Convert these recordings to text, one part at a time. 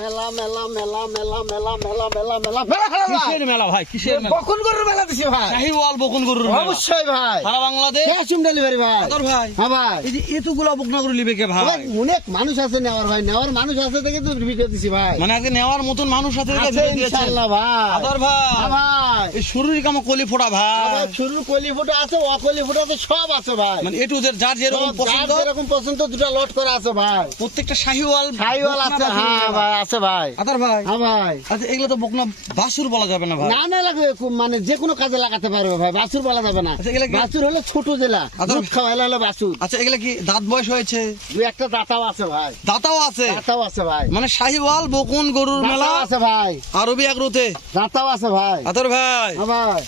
মেলা মেলা মেলা মেলা মেলা মেলা মেলা মেলা মেলা কিসের মেলা ভাই? কিসের মেলা? বকুন গরুর মেলা দিছি ভাই। শাহিওয়াল বকুন গরুর মেলা। অবশ্যই ভাই। সারা বাংলাদেশ ক্যাশ অন ডেলিভারি ভাই। আদর ভাই, হ্যাঁ ভাই। এই যে এতগুলা বকনা গরু লিবে কে ভাই? ভাই, অনেক মানুষ আছে নেওয়ার ভাই, নেওয়ার মানুষ আছে দেখে তো ভিডিও দিছি ভাই। মানে আজকে নেওয়ার মতন মানুষ আছে দেখে আছে ভিডিও দিয়েছেন। ইনশাআল্লাহ ভাই। আদর ভাই, হ্যাঁ ভাই। এই শুরুরই কাম কলি ফোটা ভাই। আবার শুরু কলি ফোটা আছে, অকলি ফোটা আছে, সব আছে ভাই। মানে এ টু জেড যার যেরকম সব পছন্দ যার যেরকম পছন্দ দুটো লট করা আছে ভাই। প্রত্যেকটা শাহিওয়াল ছাইওয়াল আছে, হ্যাঁ ভাই আছে ভাই। আদর ভাই, হ্যাঁ ভাই। আচ্ছা এগুলো তো বকনা বাসুর বলা যাবে না ভাই। না না লাগবে, মানে যে কোনো কাজে লাগাতে পারবে ভাই, বাছুর বলা যাবে না। আচ্ছা, এগুলা কি- বাছুর হলো ছোট জেলা, আদর- দুধ খাওয়াইলে হলো বাছুর। আচ্ছা এগুলা কি দাঁত বয়স হয়েছে? দু একটা দাঁতাও আছে ভাই, দাঁতাও আছে? দাঁতাও আছে ভাই, মানে শাহিওয়াল বকুন গরুর মেলা দাঁতাও আছে ভাই, আরবি এগ্রোতে। দাঁতাও আছে ভাই। আদর ভাই, হ্যাঁ ভাই,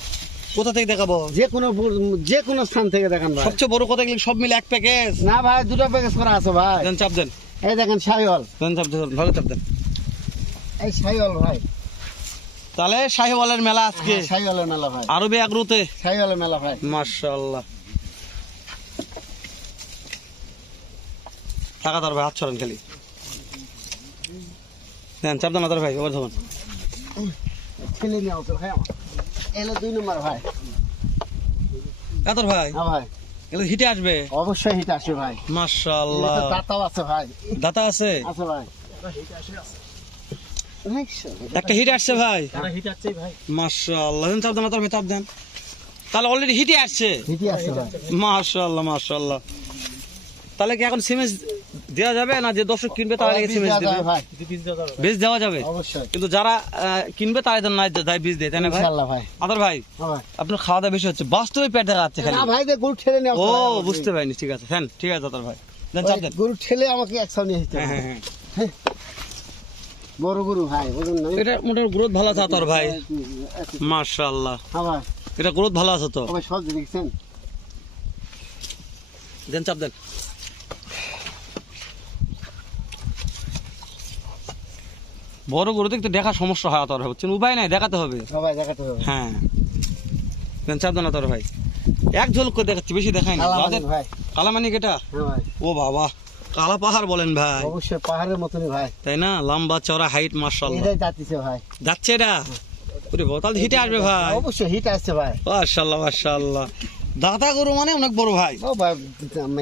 কোথা থেকে দেখাবো? যে কোনো স্থান থেকে দেখেন ভাই। সবচেয়ে বড় কথা এগুলো সব মিলে এক প্যাকেজ। না ভাই, দুটো প্যাকেজ করা আছে ভাই। দেন চাপ দেন, এই দেখেন শাহিওয়াল, দেন চাপ দেন, ভালো চাপ দেন। এই শাহিওয়াল ভাই। তাহলে শাহিওয়ালের মেলা আজকে হ্যাঁ, শাহিওয়ালের মেলা ভাই, আরবি এগ্রোতে। শাহিওয়ালের মেলা ভাই। মাশাআল্লাহ, টাকা তার ভাই হাত ছড়ান খালি। দেন চাপ দেন আদর ভাই, ওর ধরুন। ছেলে নিয়ে আসো ভাই আমার। এলো 2 নম্বর ভাই। আদর ভাই, হ্যাঁ ভাই, এগুলো হিটে আসবে। অবশ্যই হিট আসে ভাই। মাশাআল্লাহ, এটাতে দাঁতাও আছে ভাই, দাতা আছে, আছে ভাই। একটা হিট আসছে ভাই। মাশাআল্লাহ, দেন চাপ দেন আদর ভাই, চাপ দেন। তাহলে অলরেডি হিটে আসছে। হিটই আছে ভাই। মাশাআল্লাহ মাশাআল্লাহ। তাহলে কি এখন সিমেন্স দেওয়া যাবে না? যে দর্শক কিনবে তারা সিমেন্স দেওয়া দেবে, যাবে ভাই, বীজ দেওয়া যাবে। অবশ্যই কিন্তু যারা কিনবে তারা তো নাই দেয় বীজ দেয়, তাই না ভাই? ইনশাআল্লাহ ভাই। আদর ভাই, হ্যাঁ ভাই। আপনার খাওয়া দাওয়া বেশি হচ্ছে, বাস্তবে পেট দেখা যাচ্ছে খালি। না ভাই, গরু ঠেলে নিয়ে ও আসো ভাই। বুঝতে পারিনি, ঠিক আছে ফ্যান, ঠিক আছে আদর ভাই, দেন ওই চাপ দেন। গরু ঠেলে আমাকে একসাথে নিয়ে যেতে হ্যাঁ হবে। হ্যাঁ হ্যাঁ, বড় গরু ভাই, বুঝুন না। এটা মোটামুটি গ্রোথ ভালো আছে আদর ভাই। মাশাআল্লাহ, হ্যাঁ ভাই, এটা গ্রোথ ভালো আছে তো। সবাই সব দেখছেন। দেন চাপ দেন। বড় গরুতে একটু দেখা সমস্যা হয় আদর ভাই, বুঝছেন, উপায় নাই, দেখাতে হবে। সবাই দেখাতে হবে। হ্যাঁ, দেন চাপ দেন আদর ভাই। এক ঝলক করে দেখাচ্ছি, বেশি দেখাই না। কালামানিক ভাই। কালামানিক এটা? হ্যাঁ ভাই, ও বাবা, কালা পাহাড় বলেন ভাই, অবশ্যই পাহাড়ের মতনই ভাই। তাই না? লম্বা চওড়া হাইট, মাশাআল্লাহ। এটাই যাচ্ছে ভাই। যাচ্ছে এটা? ওরে বাবা, তাহলে হিটে আসবে ভাই। অবশ্যই হিট আসছে ভাই। মাশাআল্লাহ মাশাআল্লাহ। দাতা গরু মানে অনেক বড় ভাই। ও ভাই,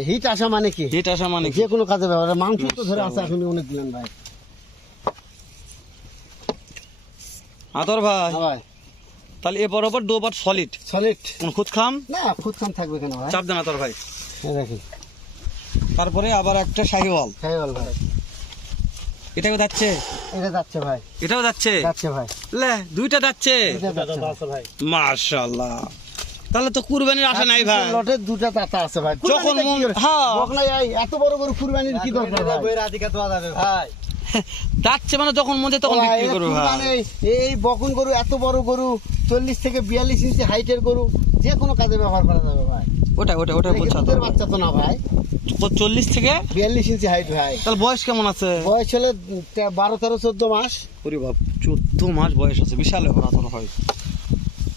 হিট আসা মানে কি? হিট আসা মানে কি? যে কোনো কাজে ব্যবহার, মাংস তো ধরে আছে এখন অনেক দিলেন ভাই। আতর ভাই, হ্যাঁ ভাই, তাহলে এ বরাবর দুবার সলিড সলিড। কোন খুদ খাম না, খুদ খান থাকবে কেন ভাই? চাপ দেন আতর ভাই। এই দেখেন তারপরে আবার একটা শাহিওয়াল, শাহিওয়াল ভাই। এটাও যাচ্ছে, এটা যাচ্ছে ভাই, এটাও যাচ্ছে, যাচ্ছে ভাই, লে দুইটা যাচ্ছে। এটা যাচ্ছে ভাই। মাশাআল্লাহ, তাহলে তো কুরবানির আশা নাই ভাই। লটের দুটো দাতা আছে ভাই। যখন মন, হ্যাঁ বকলাই এত বড় গরু কুরবানির কি দরকার ভাই? ভাই, যাচ্ছে মানে যখন মন চায় তখন ভাই, বিক্রি করবে ভাই। কুরবানি, এই বকন গরু, এত বড় গরু, 40 থেকে 42 ইঞ্চি হাইটের গরু, যে কোনো কাজে ব্যবহার করা যাবে ভাই। ওটা ওটা ওটা বলছে দুধের বাচ্চা তো না ভাই, 40 থেকে 42 ইঞ্চি হাইট ভাই। তাহলে বয়স কেমন আছে? বয়স হলে 12, 13, 14 মাস। ওরে বাপ, 14 মাস বয়স আছে, বিশাল ব্যাপার আতর হয়।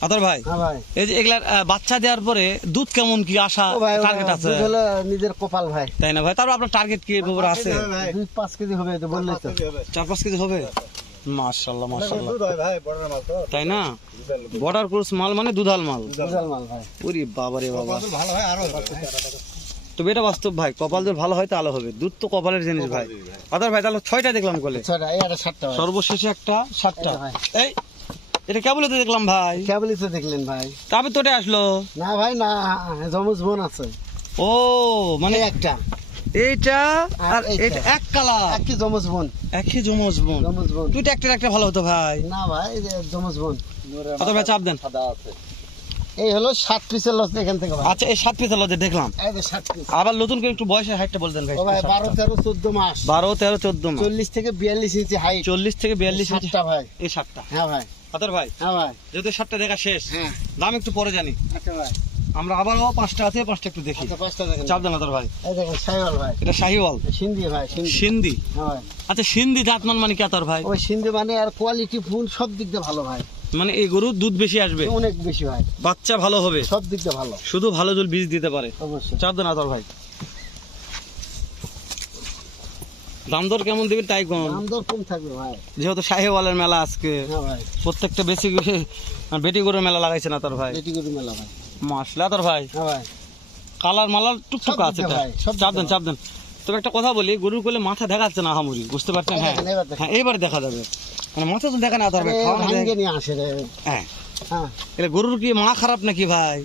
আতর ভাই, হ্যাঁ ভাই। এই যে এগুলার বাচ্চা দেওয়ার পরে দুধ কেমন কি আশা ও ভাই, টার্গেট আছে? দুধ হলো নিজের কপাল ভাই। তাই না ভাই? তারপর আপনার টার্গেট কি এর উপরে আছে? 2-5 কেজি হবে তো বললেই তো। 4-5 কেজি হবে। মাশাআল্লাহ মাশাআল্লাহ, তাই না? বর্ডার ক্রস মাল মানে দুধাল মাল। দুধাল মাল ভাই। ওরে বাবা রে বাবা, তবে এটা বাস্তব ভাই, কপাল যদি ভালো হয় তাহলে হবে। দুধ তো কপালের জিনিস ভাই। আদার ভাই, তাহলে 6টা দেখলাম কলে, ছয়টা, এই একটা 7টা ভাই। সর্বশেষে একটা 7টা। এই ভাই। এই এটা কেবলতে দেখলাম ভাই, কেবলই তো দেখলেন ভাই। তবে তোটা আসলো। না ভাই না, জমজ বোন আছে। ও মানে এই একটা, এইটা আর আর এইটা। এটা এক কালার, একই জমজ বোন। একই জমজ বোন। জমজ বোন। দুইটা একটা ভালো হতো ভাই। না ভাই, এই যে জমজ বোন। আদার ভাই চাপ দেন। এই হলো 7 পিসের লস এখান থেকে ভাই। আচ্ছা, এই 7 পিস লজে দেখলাম। এই যে 7 পিস। আবার নতুন করে একটু বয়সের হাইটটা বলতেন ভাই। ও ভাই, 12, 13, 14 মাস। 12, 13, 14 মাস। 40 থেকে 42 ইঞ্চি হাইট। 40 থেকে 42 ইঞ্চি 7টা ভাই। এই 7টা। হ্যাঁ ভাই, আদার ভাই, হ্যাঁ ভাই, যেহেতু 7টা দেখা শেষ, হ্যাঁ। দাম একটু পরে জানি। আচ্ছা ভাই, আমরা আবারও 5টা আছে, 5টা একটু দেখি। আচ্ছা 5টা দেখেন। চাপ দেন আদার ভাই। এই দেখেন শাহিওয়াল ভাই। এটা শাহিওয়াল, সিন্ধি ভাই, সিন্ধি। সিন্ধি। হ্যাঁ ভাই। আচ্ছা, সিন্ধি জাতমান মানে কি আদার ভাই? ওই সিন্ধি মানে আর কোয়ালিটি ফুল সব দিক দিয়ে ভালো ভাই, মানে এই গরুর দুধ বেশি আসবে, অনেক বেশি ভাই, বাচ্চা ভালো হবে, সব দিক দিয়ে ভালো। শুধু ভালো জল বীজ দিতে পারে। অবশ্যই। চাপ দেন আদার ভাই। দাম দর কেমন দিবেন তাই কম, দাম দর কম থাকবে ভাই। যেহেতু শাহিওয়ালের মেলা আজকে, হ্যাঁ ভাই, প্রত্যেকটা বেশি বেটি গরুর মেলা লাগাইছে না তোর ভাই? বেটি গরু মেলা ভাই। মাসলা তোর ভাই হ্যাঁ ভাই, কালার মালার টুকটুক সব আছে, দিতে ভাই, সব চাপ দেন দিতে চাপ দেন। তবে একটা কথা বলি, গরুর কোলে মাথা দেখাচ্ছে না হামুরি, বুঝতে পারছেন? হ্যাঁ দেখেন, এবার দেখেন। হ্যাঁ এইবার দেখা যাবে, মানে মাথা তো দেখা না তোর ভাই, এ খাওয়ানো ভাঙ্গে যায়। নিয়ে আসে রে। হ্যাঁ হ্যাঁ, এলে গরুর কি মা খারাপ নাকি ভাই,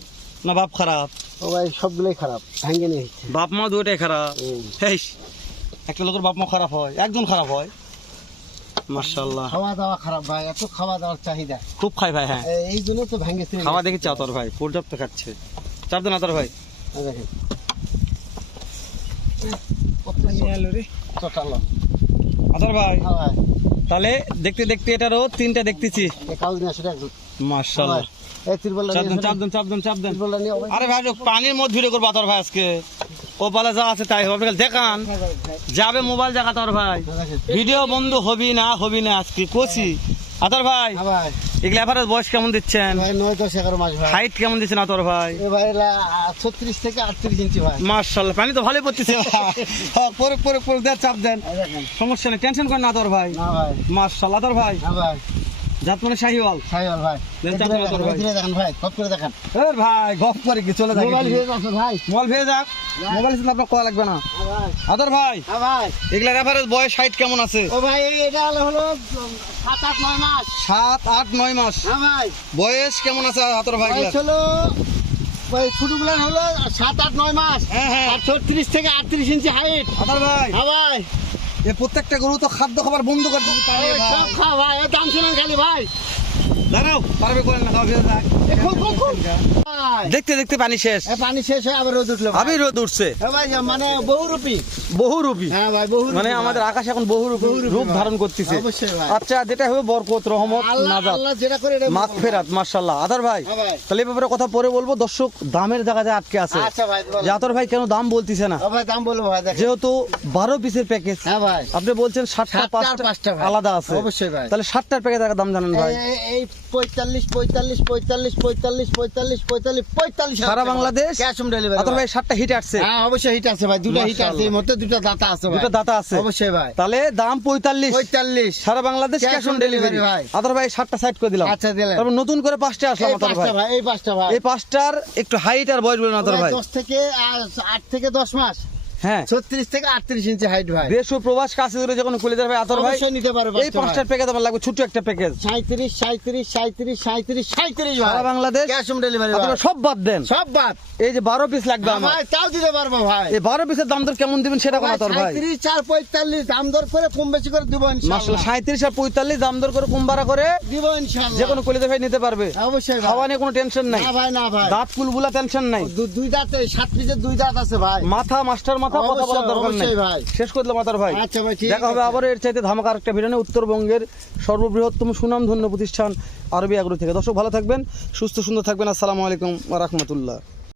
না বাপ খারাপ? ও ভাই সবগুলোই খারাপ, ভাঙ্গে নিয়ে এসছে। বাপ মা দুইটাই খারাপ। হুম। হেই, একটা লোকের বাপ মা খারাপ হয়, একজন খারাপ হয়? মাশাআল্লাহ, খাওয়া দাওয়া খারাপ ভাই, এত খাওয়া দাওয়ার চাহিদা, খুব খাই ভাই। হ্যাঁ এই জন্য তো ভাঙ্গে ছিঁড়ে খাওয়া গেছে। দেখি চাও তোর ভাই, পর্যাপ্ত খাচ্ছে। চাপ দেন তোর ভাই। এই দেখেন কত চটালো। আতর ভাই হ্যাঁ ভাই, তাহলে দেখতে দেখতে এটারও তিনটা দেখতেছি। এই কাল নিয়ে আসে একজন। মাশাআল্লাহ, এই তিরবলটা চাপ নিয়ে দেন চাপ দেন চাপ দেন চাপ দেন। তিরবলটা নিয়ে ভাই। আরে ভাই পানির মধ্যে ভিডিও করবো তোর ভাই আজকে, ও পালা যা আছে তাই হবে, আপনি দেখান যাবে মোবাইল জায়গা তোর ভাই, ভিডিও বন্ধ হবি না আজকে কোসি। আতর ভাই হ্যাঁ ভাই, এগুলো এভারেজ বয়স কেমন দিচ্ছেন, ভাই 9-10-11 মাস ভাই। হাইট কেমন দিচ্ছেন আতর ভাই? এবার 36 থেকে 38 ইঞ্চি ভাই। মাশাআল্লাহ, পানি তো ভালোই পড়তেছে ভাই। হ্যাঁ, পরে পরে পরে দেন, চাপ দেন, এই দেখেন। সমস্যা নেই, টেনশন করেন না তোর ভাই। না ভাই, মাশাআল্লাহ তোর ভাই, হ্যাঁ ভাই, জাত মানে শাহিওয়াল। সাইওয়াল ভাই। দেন, এই চাপ দিকে দেন, দেখেন, ভাই। এই দিকে দেখেন ভাই, কপ করে দেখেন। এ ভাই গপ করে কি চলে যায়, মোবাইল ভেজ আছে ভাই। মোবাইল ভেজে যাক, মোবাইল আপনার কল লাগবে না। হ্যাঁ ভাই, আদর ভাই হ্যাঁ ভাই। এগুলার এভারেজ বয়স হাইট কেমন আছে? ও ভাই, এটা হলো 7-8-9 মাস। 7-8-9 মাস হ্যাঁ ভাই, বয়স কেমন আছে আতর ভাই? বয়স হলো ওই ছোটগুলো হলো 7-8-9 মাস। হ্যাঁ হ্যাঁ আর 36 থেকে 38 ইঞ্চি হাইট। আতর ভাই হ্যাঁ ভাই, এ প্রত্যেকটা গরু তো খাদ্য খাবার বন্ধ করে দিচ্ছে, তাহলে এই ভাই সব খাও ভাই, এর দাম শুনেন খালি ভাই। দাঁড়াও, পারবে করেন না, খাওয়া ভেজে যাক। এ খুল, খুল, খুল। ভাই, দেখতে দেখতে পানি শেষ, এ পানি শেষ হয়ে আবার রোদ উঠলো ভাই। আবি রোদ উঠছে, হ্যাঁ ভাই, মানে বহুরূপী। বহুরূপী। হ্যাঁ ভাই, বহুরূপী মানে ভাই। আমাদের আকাশ এখন বহুরূপী রূপ ভাই। ধারণ করতেছে। অবশ্যই ভাই। আচ্ছা, যেটা হবে বরকত, রহমত, আল্লাহ নাজাত, আল্লাহ যেটা করে এটা মাগফিরাত, মাশাআল্লাহ। আদর ভাই হ্যাঁ ভাই। তাহলে এই ব্যাপারে কথা পরে বলবো, দর্শক দামের জায়গায় আটকে আছে। আচ্ছা ভাই, বলো। যে আতর ভাই কেন দাম বলতিছে না, ও ভাই, দাম বলবো ভাই, দেখেন। যেহেতু 12 পিসের প্যাকেজ, হ্যাঁ ভাই, আপনি বলছেন 7টা 7টা 5টা ভাই। আলাদা আছে, অবশ্যই ভাই। তাহলে 7টার প্যাকেজ দাম জানেন ভাই? এই 45 সারা বাংলাদেশ ক্যাশ অন ডেলিভারি। আতর ভাই 7টা হিট আসছে, হ্যাঁ অবশ্যই হিট আছে ভাই, দুটো হিট আছে, মাশাআল্লাহ। এর মধ্যে দুটো দাতা আছে ভাই। দুটো দাতা আছে, অবশ্যই ভাই। তাহলে দাম 45, সারা Bangladesh Cash cash on on delivery delivery ভাই। আতর ভাই 7টা সাইড করে দিলাম। আচ্ছা, দিলেন। তারপর নতুন করে 5টা আসলাম এই আতর ভাই। পাঁচটা ভাই, এই পাঁচটা ভাই। এই 5টার একটু হাইট আর বয়স বলুন আতর ভাই। 10 থেকে 8 থেকে 10 মাস, হ্যাঁ 36 থেকে 38 ইঞ্চি হাইট ভাই। দেশ ও প্রবাস কাছে দূরে যখন খুলে যাবে আতর ভাই, অবশ্যই নিতে পারবে এই 5টার প্যাকেজ আমার লাগবে, ছোট একটা প্যাকেজ 37 ভাই। সারা বাংলাদেশ ক্যাশ অন ডেলিভারি আতর ভাই। ভাই সব বাদ দেন, সব বাদ। এই যে 12 পিস লাগবে আমার, ভাই তাও দিতে পারবো ভাই। এই 12 পিসের দাম দর কেমন দিবেন সেটা কোন আতর ভাই? 37 আর 45 দাম দর করে কম বেশি করে দিব মাশাআল্লাহ, ইনশাআল্লাহ। 37 আর 45 দাম দর করে কুম্বারা করে দিব ইনশাআল্লাহ। যে কোনো কলিজা ভাই নিতে পারবে, অবশ্যই ভাই। খাওয়া নিয়ে কোনো টেনশন নাই, না ভাই, না ভাই। দাঁত কুলগুলা টেনশন নাই, দুই দাঁতে 7 পিসের 2 দাঁত আছে ভাই। মাথা মাস্টার মাথা, কথা বলার অবশ্যই, দরকার নেই। অবশ্যই ভাই। শেষ করে দিলাম আতর ভাই, আচ্ছা ভাই, ঠিক দেখা হবে আছে। আবার এর চাইতে ধামাকা আরেকটা ভিডিও নিয়ে উত্তরবঙ্গের সর্ববৃহত্তম সুনামধন্য প্রতিষ্ঠান আরবি এগ্রো থেকে। দর্শক ভালো থাকবেন, সুস্থ সুন্দর থাকবেন। আসসালামু আলাইকুম ওয়া রাহমাতুল্লাহ।